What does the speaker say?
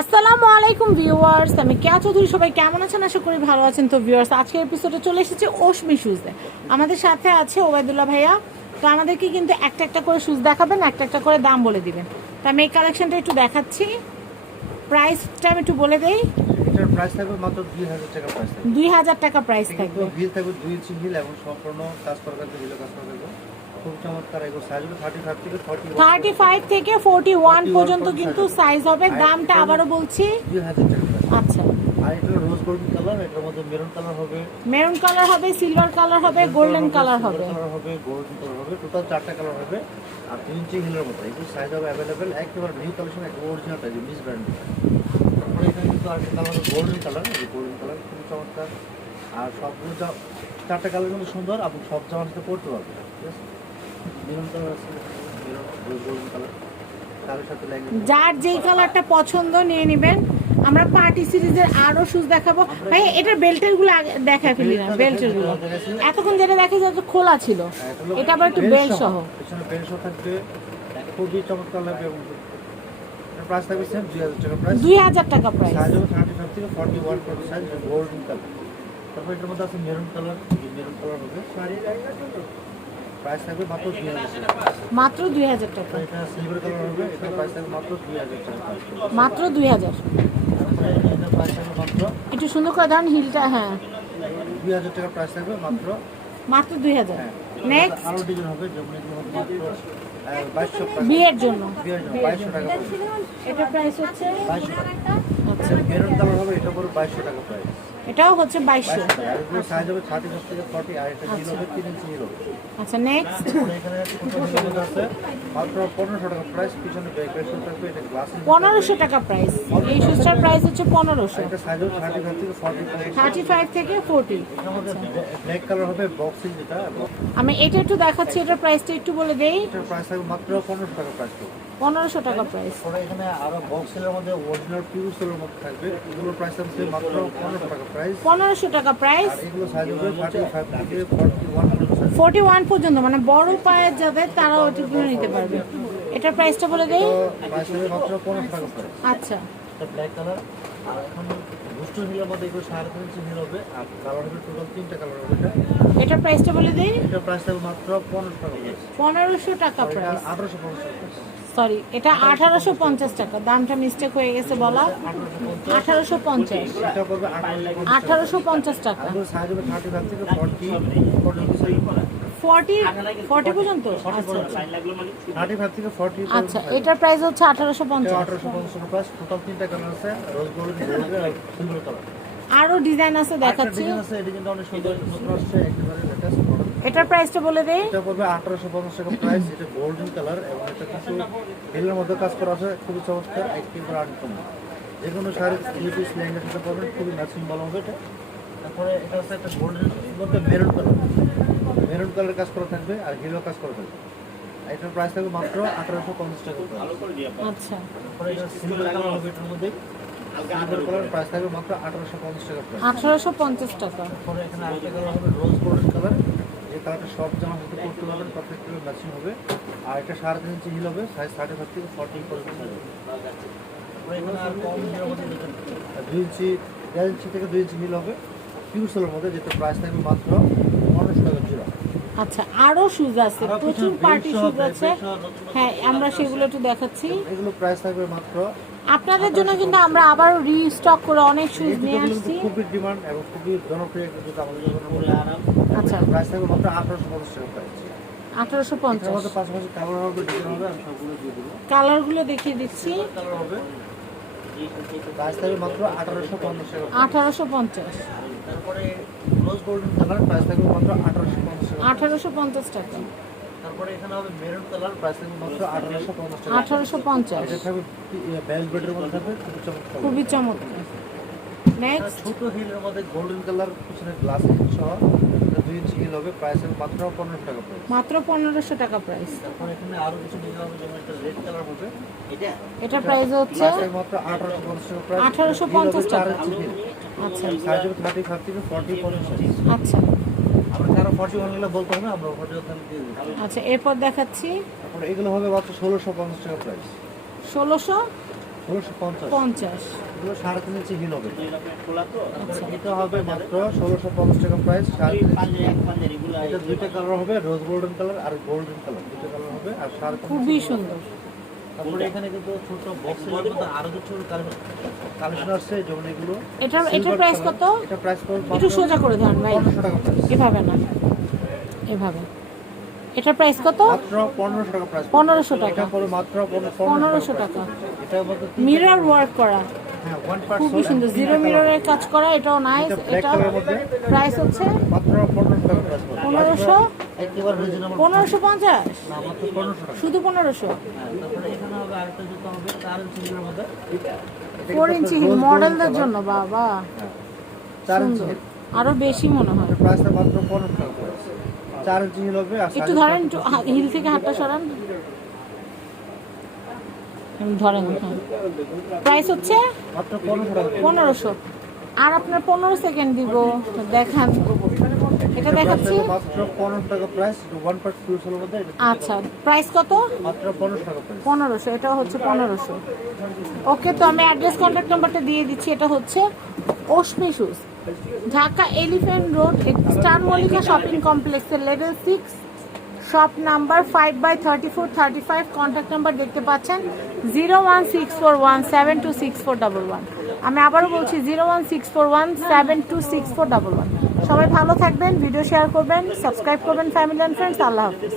আসসালামু আলাইকুম ভিউয়ার্স আমি কেয়া চৌধুরী সবাই কেমন আছেন? আশা করি ভালো আছেন। তো ভিউয়ার্স আজকের এপিসোডে চলে এসেছে ওশমি শুজে আমাদের সাথে আছে ওবায়দুল্লাহ ভাইয়া। তো আমাদেরকে কিন্তু একটা একটা করে শুজ দেখাবেন একটা একটা করে দাম বলে দিবেন। তো আমি এই কালেকশনটা একটু দেখাচ্ছি। প্রাইসটা আমি একটু বলে দেই। এটার প্রাইস থাকবে মাত্র টাকা প্রাইস থাকবে। দুই হাজার টাকা প্রাইস থাকবে। হিল থাকবে দুই ইঞ্চি হিল এবং সম্পূর্ণ কাজ করা থাকবে কাজ করা থাকবে খুব চমৎকার থেকে ফর্টি থার্টি ফাইভ থেকে ফোরটি ওয়ান পর্যন্ত কিন্তু সাইজ হবে। দামটা বলছি। টাকা। আচ্ছা। আর এটা রোজ গোল্ডেন কালার এটার মধ্যে মেরুন কালার হবে। মেরুন কালার হবে সিলভার কালার হবে গোল্ডেন কালার হবে কালার হবে। কালার হবে টোটাল চারটা কালার হবে। আর ইঞ্চি হিলের মতো। এগুলো সাইজ হবে অ্যাভেলেবেল একেবারে নিউ কালেকশন একেবারে অরিজিনাল টাইপ মিস ব্র্যান্ড তারপরে এখানে কিন্তু আরেকটা কালার গোল্ডেন কালার এই গোল্ডেন কালার খুব চমৎকার। আর সবগুলো চারটা কালার কিন্তু সুন্দর আপনি সব জামার সাথে পড়তে পারবেন ঠিক আছে? যার যেই কালারটা পছন্দ নিয়ে নেবেন। আমরা পার্টি সিরিজের আরও শুজ দেখাবো। ভাই, এটার বেল্টেরগুলো দেখায় ফেলি না বেল্টেরগুলো এতক্ষণ যেটা দেখে যে খোলা ছিল, এটা আবার একটু বেল্ট সহ। খুবই চমৎকার লাগবে দুই হাজার টাকা প্রাইস থেকে ফর্টি ওয়ান গোল্ডেন কালার তারপর এটার মধ্যে আছে মেরুন কালার মেরুন কালার হবে। প্রাইস থাকবে মাত্র দুই মাত্র দুই হাজার টাকা। এটা সিলভার কালার হবে এটা প্রাইস থাকবে মাত্র দুই হাজার টাকা। মাত্র দুই হাজার। একটু সুন্দর করে ধরেন হিলটা হ্যাঁ। দুই হাজার টাকা প্রাইস থাকবে মাত্র মাত্র দুই হাজার। হ্যাঁ। নেক্সট আরও ডিজাইন হবে হবে মাত্র বিয়ের জন্য। এটা প্রাইস হচ্ছে আচ্ছা। মেরুন কালার হবে এটা পড়বে বাইশশো টাকা প্রাইস এটাও হচ্ছে বাইশশো। আচ্ছা নেক্সট পনেরোশো টাকা প্রাইস এই শুজটার প্রাইস হচ্ছে পনেরোশো। থার্টি ফাইভ থেকে ফর্টি আমি এটা একটু দেখাচ্ছি, এটার প্রাইসটা একটু বলে দেই। মাত্র পনেরোশো টাকা প্রাইস পনেরোশো টাকা প্রাইস পরে এখানে আরও বক্সের মধ্যে অরিজিনাল পিউর সেলের মধ্যে থাকবে। এগুলোর প্রাইস থাকবে মাত্র পনেরোশো টাকা প্রাইস পনেরোশো টাকা প্রাইস আর এগুলো সাইজ হবে থেকে ফর্টি ওয়ান ফোরটি ওয়ান পর্যন্ত মানে বড় পায়ে যাদের তারা ওইটুকু নিতে পারবে। এটার প্রাইসটা বলে দেই। প্রাইস হবে মাত্র পনেরোশো টাকা প্রাইস আচ্ছা। এটা ব্ল্যাক কালার আর এখন বুস্টার হিলের মধ্যে এগুলো সাড়ে তিন ইঞ্চি হিল হবে। আর কালার হবে টোটাল তিনটা কালার হবে এটা। এটার প্রাইসটা বলে দেই। এটা প্রাইস মাত্র পনেরোশো টাকা প্রাইস পনেরোশো টাকা এটা প্রাইস আঠারোশো পঞ্চাশ টাকা প্রাইস সরি এটা আঠারোশো পঞ্চাশ টাকা। দামটা মিস্টেক হয়ে গেছে বলা। আঠারোশো পঞ্চাশ। আঠারোশো পঞ্চাশ টাকা। ফর্টি পর্যন্ত ফর্টি ফর্টি পর্যন্ত? আচ্ছা ফর্টি আচ্ছা এটার প্রাইস হচ্ছে আঠারোশো পঞ্চাশ। আঠারোশো পঞ্চাশ টাকা প্রাইস টোটাল তিনটা কালার আছে রোজ গোল্ড গোল্ড আর সিলভার কালার আরও ডিজাইন আছে দেখাচ্ছি এটার প্রাইসটা বলে দেই। এটা পড়বে আঠারোশো পঞ্চাশ টাকা প্রাইস এটা গোল্ডেন কালার এবং এটা কিছু হিলের মধ্যে কাজ করা আছে খুবই চমৎকার একেবারে আনকম যে কোনো শাড়ি থ্রি পিস সাথে পড়বেন খুবই ম্যাচিং ভালো হবে এটা। তারপরে এটা হচ্ছে একটা গোল্ডেন মধ্যে মেরুন কালার মেরুন কালার কাজ করা থাকবে আর হিলো কাজ করা থাকবে। এটার প্রাইস থাকবে মাত্র আঠারোশো পঞ্চাশ টাকা price। আচ্ছা। তারপরে এটা সিলভার কালার হবে এটার মধ্যে। প্রাইস থাকবে মাত্র আঠারোশো পঞ্চাশ টাকা। price। আঠারোশো পঞ্চাশ টাকা। তারপরে এখানে আরেকটা কালার হবে রোজ গোল্ডেন কালার যে সব জামার সাথে করতে পারবেন পারফেক্টলি ম্যাচিং হবে। আর এটা সাড়ে তিন ইঞ্চি হিল হবে সাইজ থার্টি ফাইভ থেকে ফর্টি পর্যন্ত দুই ইঞ্চি দেড় ইঞ্চি থেকে দুই ইঞ্চি হিল হবে। পিউ সেলের মধ্যে যেটা প্রাইস থাকবে মাত্র পনেরোশো টাকা জোড়া। আচ্ছা আরও শুজ আছে প্রচুর পার্টি শুজ আছে। হ্যাঁ আমরা সেগুলো একটু দেখাচ্ছি। এগুলো প্রাইস থাকবে মাত্র আপনাদের জন্য কিন্তু আমরা আবার রিস্টক করে অনেক শুজ এই নিয়ে আসছি। খুবই ডিমান্ড এবং খুবই জনপ্রিয় একটা জুতো আমাদের জন্য। বলে আরাম আচ্ছা। প্রাইস থাকবে মাত্র আঠারোশো পঞ্চাশ টাকা প্রাইস আঠারোশো পঞ্চাশ। মধ্যে পাশাপাশি কালার হবে ডিজাইন হবে আমি সবগুলো দিয়ে দেবো। কালারগুলো দেখিয়ে দিচ্ছি। কালার হবে প্রাইস থাকবে মাত্র আঠারোশো পঞ্চাশ টাকা আঠারোশো পঞ্চাশ। তারপরে রোজ গোল্ডেন কালার প্রাইস থাকবে মাত্র আঠারোশো পঞ্চাশ টাকা আঠারোশো পঞ্চাশ টাকা। তারপরে এখানে হবে মেরুন কালার প্রাইস থাকবে মাত্র আঠারোশো পঞ্চাশ টাকা আঠারোশো পঞ্চাশ। এটা থাকবে বেল বেডের মধ্যে থাকবে খুবই চমৎকার। খুবই চমৎকার। নেক্সট ছোট হিলের মধ্যে গোল্ডেন কালার পিছনে গ্লাস সহ দুই ইঞ্চি হিল হবে প্রাইস হবে মাত্র টাকা প্রাইস মাত্র টাকা প্রাইস তারপর এখানে আরও কিছু হবে যেমন রেড কালার হবে এটা এটা প্রাইস হচ্ছে মাত্র আঠারোশো পঞ্চাশ টাকা প্রাইস 1850 টাকা। আচ্ছা। সাইজ হবে থেকে আচ্ছা। আমরা কারও বলতে হবে আমরা দিয়ে দিই। আচ্ছা এরপর দেখাচ্ছি। তারপরে এগুলো হবে মাত্র ষোলোশো পঞ্চাশ টাকা প্রাইস ষোলোশো পঞ্চাশ। সাড়ে তিন ইঞ্চি হিল হবে। আচ্ছা। এটা হবে মাত্র ষোলোশো পঞ্চাশ টাকা প্রাইস এটা দুইটা কালার হবে রোজ গোল্ডেন কালার আর গোল্ডেন কালার দুইটা কালার হবে আর সাড়ে খুবই সুন্দর। তারপরে এখানে কিন্তু ছোট বক্সের মধ্যে আরও কিছু কালেকশন আসছে যেমন এগুলো এটার এটার প্রাইস। কত? এটা প্রাইস পড়বে একটু সোজা করে ধরেন ভাই। টাকা এভাবে না। এভাবে। এটার প্রাইস কত? মাত্র পনেরোশো টাকা প্রাইস পনেরোশো টাকা। এটা এটা মিরর ওয়ার্ক করা। হ্যাঁ খুবই সুন্দর। জিরো মিররের কাজ করা এটাও নাইস এটা এটা। প্রাইস হচ্ছে? মাত্র পনেরোশো পনেরোশো? পঞ্চাশ? শুধু পনেরোশো? তারপরে এখানে হবে আরেকটা জুতো হবে চার ইঞ্চি মধ্যে। এটা ফোর ইঞ্চি হিল মডেলদের জন্য বাবা। হ্যাঁ, আরও বেশি মনে হয়। চার ইঞ্চি হিল হবে একটু ধরেন একটু হিল থেকে হাতটা সরান। ধরেন হ্যাঁ। প্রাইস হচ্ছে মাত্র পনেরোশো আর আপনার পনেরো সেকেন্ড দিব। দেখান। এটা দেখাচ্ছি। আচ্ছা প্রাইস কত? পনেরোশো এটা হচ্ছে পনেরোশো। ওকে তো আমি অ্যাড্রেস কন্ট্যাক্ট নাম্বারটা দিয়ে দিচ্ছি। এটা হচ্ছে Ashmi shoes Dhaka Elephant Road star Mallika shopping কমপ্লেক্সের level six shop number five by thirty four thirty five contact number দেখতে পাচ্ছেন zero one six four one seven two six four double one আমি আবারও বলছি zero one six four one seven two six four double one সবাই ভালো থাকবেন video share করবেন subscribe করবেন ফ্যামিলি অ্যান্ড ফ্রেন্ডস আল্লাহ হাফিজ।